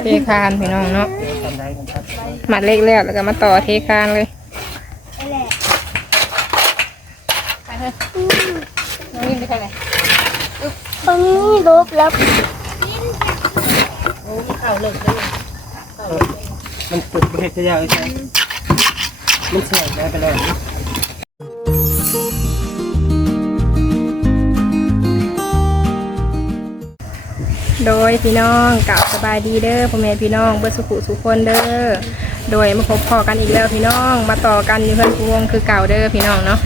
เทคานพี่น้องเนาะทำได้กันครับหมัดเล็กแล้วแล้วก็มาต่อเทคานเลยไปแหละไปเถอะน้องยิ้มไปเท่าไหร่ตรงนี้ลบแล้วมันปึกประเทศจะยาวใช่ไหมมันเฉยได้ไปเลย โดยพี่น้องกล่าวสบายดีเด้อพ่อแม่พี่น้องเบิร์สุขุสุขคนเด้อโดยมาพบพอกันอีกแล้วพี่น้องมาต่อกันอยู่เพื่อนพวงคือเก่าเด้อพี่น้องเนาะ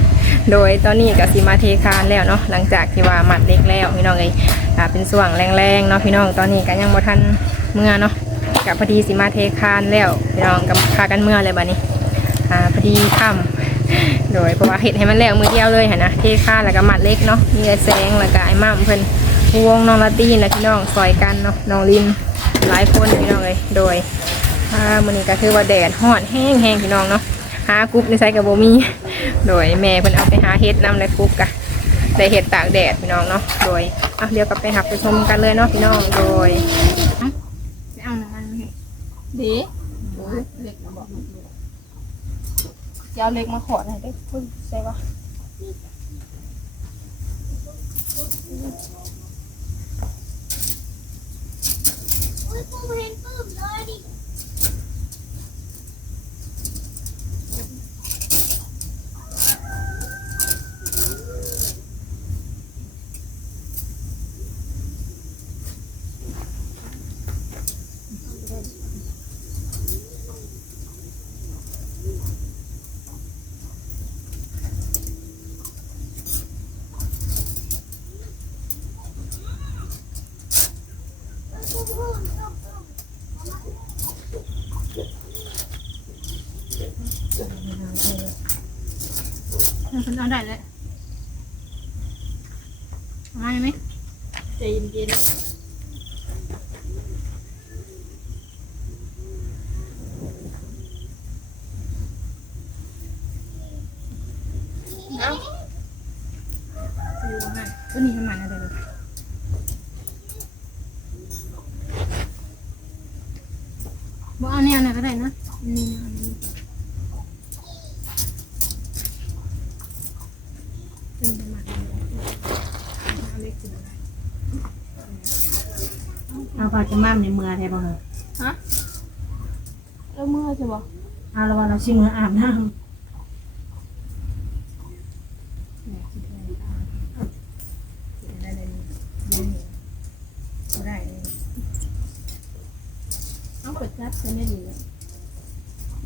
โดยตอนนี้ก็สิมาเทคานแล้วเนาะหลังจากที่ว่าหมัดเล็กแล้วพี่น้องเอ้ยอ่าเป็นส่วงแรงๆเนาะพี่น้องตอนนี้ก็ยังบ่ทันเมื่อเนาะกับพอดีสิมาเทคานแล้วพี่น้องกับพากันเมื่อเลยบัดนี้อ่าพอดีค่ำโดยเพราะว่าเห็ดให้มันแล้วมือเดียวเลยหั่นนะเทคานแล้วก็หมัดเล็กเนาะมีไอ้แสงแล้วก็ไอ้ม่ำเพิ่น วงน้องลาตี้และพี่น้องซอยกันเนาะน้องลินหลายคนพี่น้องเลยโดยอ่ามื้อนี้ก็คือว่าแดดฮอนแห้งแห้งพี่น้องเนาะหากรุ๊ปในไซกับโบมีโดยแม่เพิ่นเอาไปหาเห็ดนำในกรุ๊ปกะได้เห็ดตากแดดพี่น้องเนาะโดยเอาเดี๋ยวกลับไปหับไปชมกันเลยเนาะพี่น้องโดยเอาหนังอันดีเล็กมาบอกจะเอาเล็กมาขอหน่อยได้พูดใช่ปะ อุ้ยกูเห็นปื้มเลยดิ คุณเอาได้เลยเอามาไหมใจเย็นๆเอาอยู่ประมาณตัวนี้ประมาณอะไรเลยบอ กเอาแนวไหนก็ได้นะนี่นะอันนี้เป็นประมาณนี้เอาเล็กสุดเลยเอาก็จะมั่มในเมือแทบ่เหรอฮะแล้วเมื่อจะบอกเอาละวันเราชิมืออาบน้ได้เลยนี่ได้เลย เอาเปิดจับจะไม่ดีเลย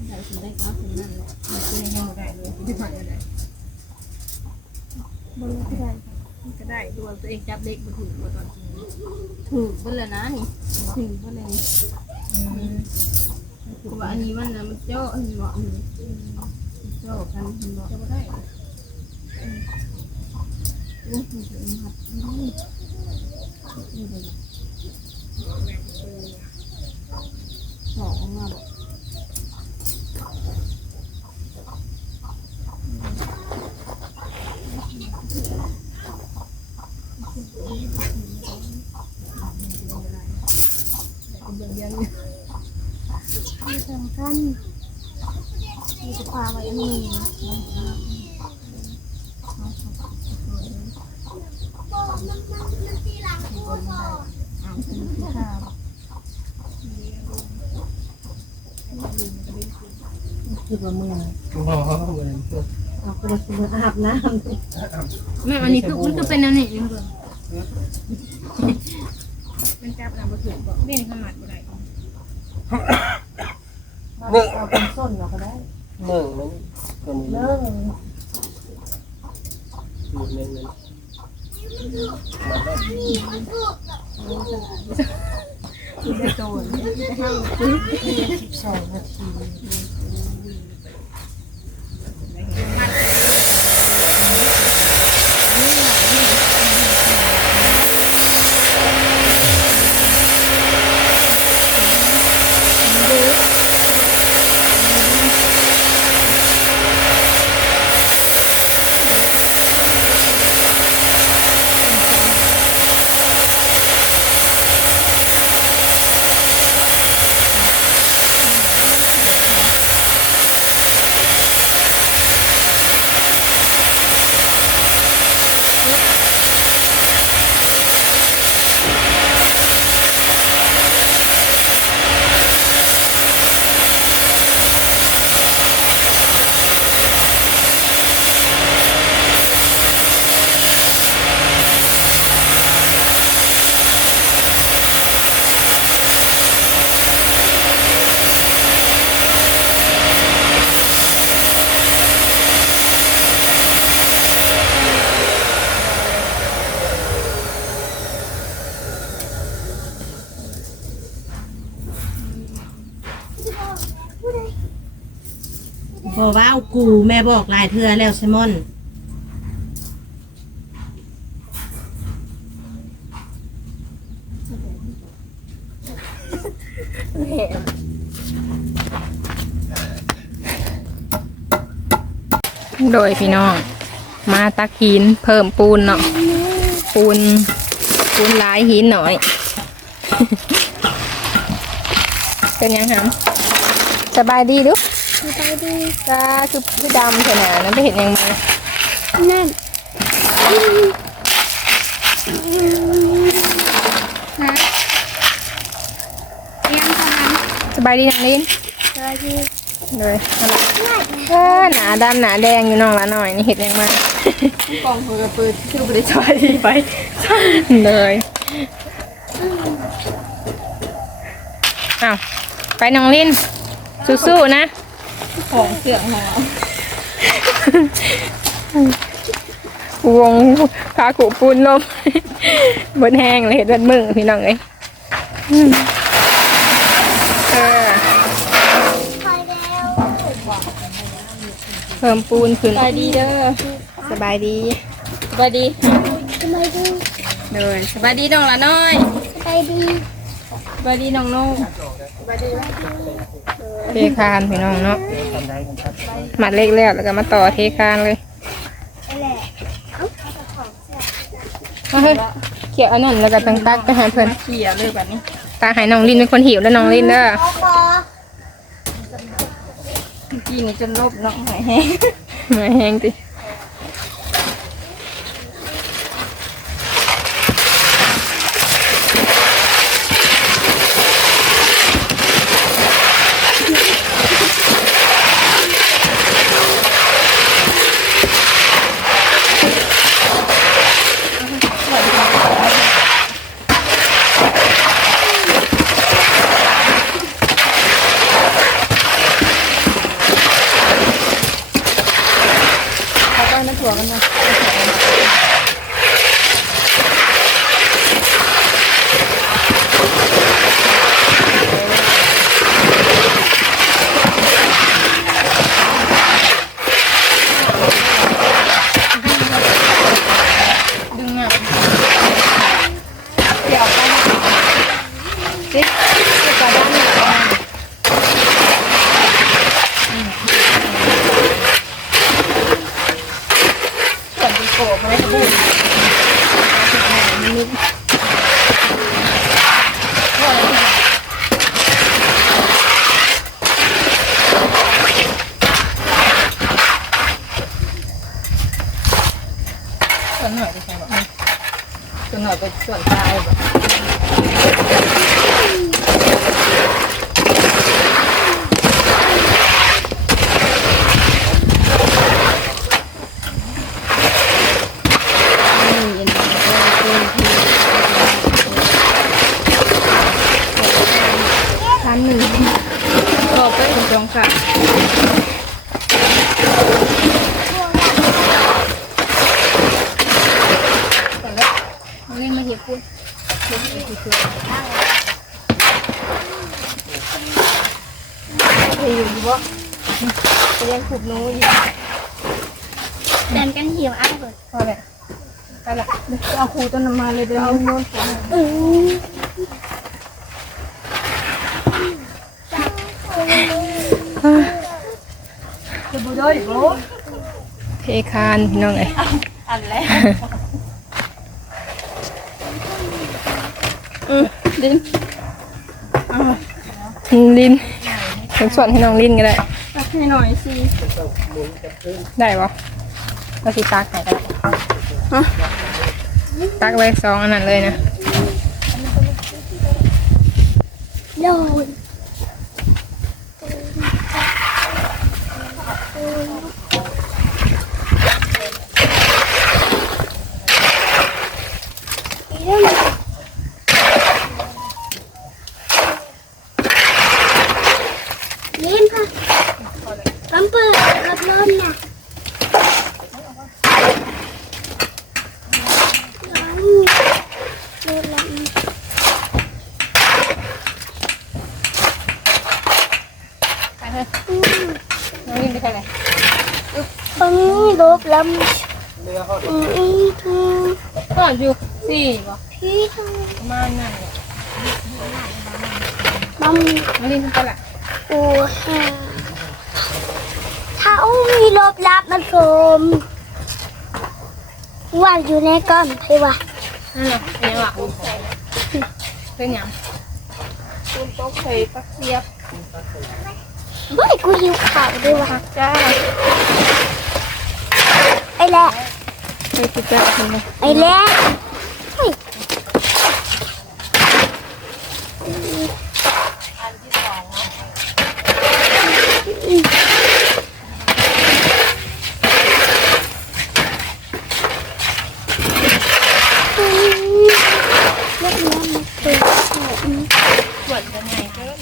ได้ถึงได้ครับถึงนั่นแหละไม่ได้ให้เราได้เลยที่ผ่านได้บนก็ได้ก็ได้ดูตัวเองจับเล็กมาถือมาตอนนี้ถือเบนเลยนะนี่ถือเบนเลยคือว่าอันนี้มันนะมันเจาะอันนี้บอกอันนี้เจาะกันมันบอกจะไม่ได้โอ้ยมันจะมัดนี่นี่เลย สองมาบอกมีสำคัญมีจะพาไว้อันนี้บอกมันมันมันตีหลังกูบอกำ คือว่ามืออ้โหเหมือนเอาก็ชิมือาบน้แม่อันนี้คือมันคือเป็นอันนี้เองเบิ่งมันจับน้ำบ่ถึงบอกเล่นขมัดบ่ได้ำเอาเป็นส้นเราก็ได้เนื่องมันตัวนี้เลิ่งอยู่ในนั้นจะโตนสิบสองนาที เบอก ดูแม่บอกหลายเทื่อแล้วไซมอนโดยพี่น้อง มาตักหินเพิ่มปูนเนาะปูนปูนหลายหินหน่อย เป็นยังครับสบายดีดู สบายดีตาคือคือดำขนาดนั้นไปเห็นยังไงนั่นฮะยังทำไมสบายดีนังลินสบายดีเลยนั่นแหละเออหนาดำหนาแดงอยู่น้องละหน่อยนี่เห็นยังไงกองโทรปืนชื่อบริษัทไปเลยอ้าวไปน้องลินสู้ๆนะ ของเสื่องของเราวงพาขู่ปูนลมบนแห้งเลยเห็นบนมือพี่น้องเลยอืมเออคอยแล้วเพิ่มปูนขึ้นสบายดีเด้อสบายดีสบายดีสบายดีเลยสบายดีน้องละน้อยสบายดีสบายดีน้องนุ่ง เทคานพี่น้องเนาะทำได้กันครับมัดเล็กแล้วแล้วก็มาต่อเทคานเลยนั่นแหละเอ้าเจ้าของเสื้อมาเฮ้ยเขี่ยอันนั้นแล้วก็ตั้งตักไปให้เพื่อนเขี่ยเลยแบบนี้ตาให้น้องลินเป็นคนหิวแล้วน้องลินเด้อเอาคอกี้นี่จนลบน้องหายแห้งมาแห้งติดึงอะเกี่ยวกันสิเกี่ยวกับด้านนี้ส่วนที่โกะไม่ขบุนส่วนหน่อยจะใช่แบบ อันนี้เป็นส่วนปลายบบชั้นหนึ่งต่อไปถึงตรงค่ะ เล่นมาเห็บพูดอยู่ดีบ่เลี้ยงขุบนู้อยู่เดินกันหิวอ้าวเบิดพอแหละไปละเอาครูต้นำมาเลยเดี๋ยวเอาโน่นฝนอือเทคานน้องเอ้อันแรก ลินลินเป็นส่วนให้น้องลินก็ได้ตักให้หน่อยสิได้ปะเราสิตักไหนก็ได้ตักไว้สองอันนั้นเลยนะโดนเรื่องเล่นค่ะปั๊มเปิดรับลมนะร้อนโดนลม ไปทางไหนตรงนี้ลบลำอืมอืมอืมก็อยู่สี่บ่พี่ทำประมาณนั้นเนี่ยมัมมาลินไปละโอ้ฮะถ้าอุ้มีลบลับมันโสมว่าอยู่ในก้อนไปว่ะนั่นเหรอเป็นยังวะเป็นยังคุณโต๊ะเคยตักเสียบ เฮ้ยกูหิวข่าวด้วยว่ะจ้าไอ้แหละเคยติดจ้าคุณเลยไอ้แหละเฮ้ยอืมเรื่องนี้มันเป็นแบบนี้ ปวดยังไงเกิน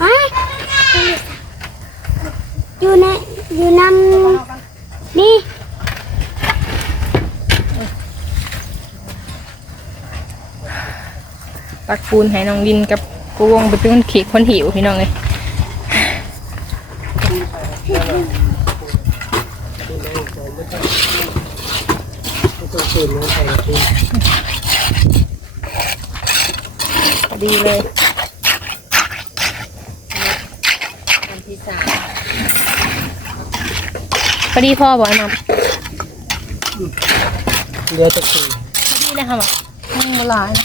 ฮะอยู่ในอยู่นำนี่ ตัก ปูนให้น้องลินกับกูวงไปเป็นคนขี่คนหิวพี่น้องเลยไม่ต้องตื่นน้องใส่ตีพอดีเลยวันที่สามพอดีพ่อบอกน้ำเรือจะขี่พอดีเลยค่ะหมอไม่มาหลายนะ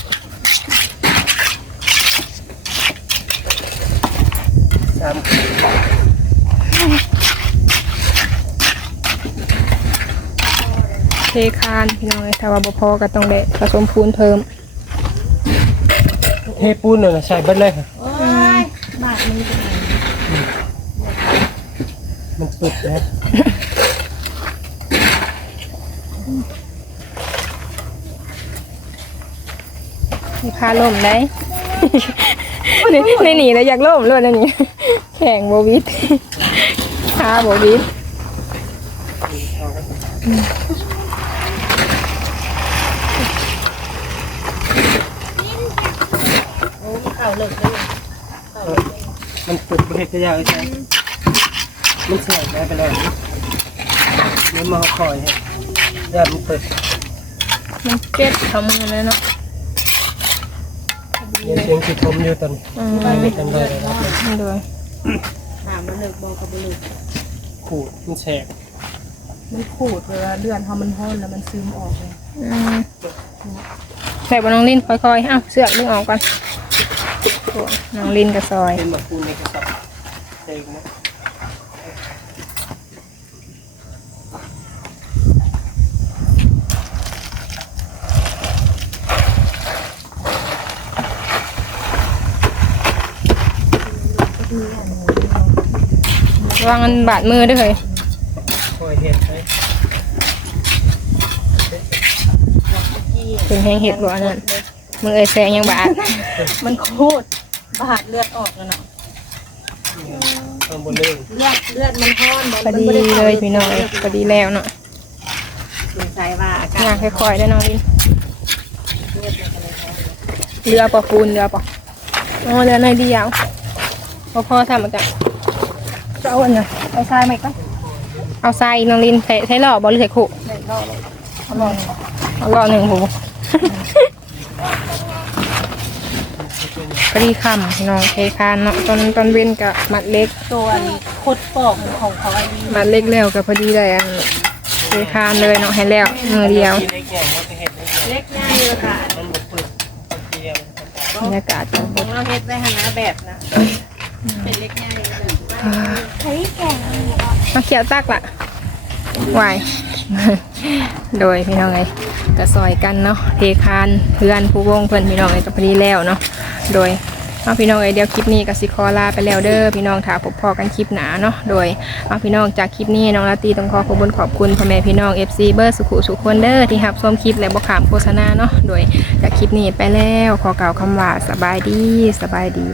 สาม เท คานพี่น้องเลยถ้าว่าบ่พอก็ต้องได้ผสมปูนเพิ่มเทปูนน่ะใส่เบิดเลยค่ะโอ้ยบาทมันเป็นไงมันสุดนะมีพาล่มได้ในในหนีแล้วอยากล่มเลยอันนี้แข่งโบวิดพาโบวิด โอ้เข่าเลิกเลยมันสุดประเทศยากใช่มันแฉกได้ไปแล้วนี่มาคอยให้ยามันเปิดมันเจ็บทำมือเลยเนาะยังเสียงสิทมอยู่ตอนอืมไม่ทันได้เลยครับโดยถามมันเลิกบอกกับเลิกขูดมันแฉกมันขูดเวลาเดือนเขามันห้อนแล้วมันซึมออกเลยอืมใส่บนน้องลินค่อยๆอ้าวเสือกดึงออกก่อน โอ้น้องลินกับซอยเป็นแบบปูนในกระสอบเองนะระวังมันบาดมือด้วยเลยคอยเห็นไหมเป็นแห้งเห็ดบ่อันนั้นมือเอ้ยแซงยังบาด มันโคตร บาดเลือดออกแล้วเนาะข้างบนเรื่องเลือดเลือดมันห้อนพอดีเลยพี่น้องเอ้ยพอดีแล้วเนาะสงสัยว่าอาการงานค่อยๆได้อน้องลินเรือปะปูนเรือปะอ๋อเรือในอยเดียวพอพอทำมาจ้ะจะเอาอันไหนเอาทรายไหมก็เอาทรายอีกน้องลินใส่ใส่หล่อบอลหรือใส่ขู่เด็กเราเลยเขาบอกเอาหล่อหนึ่งหู พอดีคำพี่น้องเทคานเนาะตอนตอนเว้นกับมัดเล็กตัวโคตรปอกของเขาไอ้นี่มัดเล็กแล้วกับพอดีเลยอันเทคานเลยเนาะให้แล้วมือเดียวที่เล็กใหญ่เขาไปเห็นเล็กใหญ่เล็กง่ายเลยค่ะมันบดปืนเตียงบรรยากาศจะของเราเฮ็ดไว้หนาแบบนะเป็นเล็กง่ายเลยเฮ้ยแก่งมาเขียวตักละวายโดยพี่น้องไงกระซอยกันเนาะเทคานเพื่อนผู้วงเพื่อนพี่น้องไงกับพอดีแล้วเนาะ โดยเอาพี่น้องไอเดียวคลิปนี้กับซิคอลาไปแล้วเด้อพี่น้องถาพบพอกันคลิปหนาเนาะโดยเอาพี่น้องจากคลิปนี้น้องลาตีต้องขอขอบคุญขอบคุณพ่อแม่พี่น้องเอฟซีเบอร์สุขุสุขคนเด้อที่รับส้มคลิปและบอกขามโฆษณาเนาะโดยจากคลิปนี้ไปแล้วขอเก่าคำว่าสบายดีสบายดี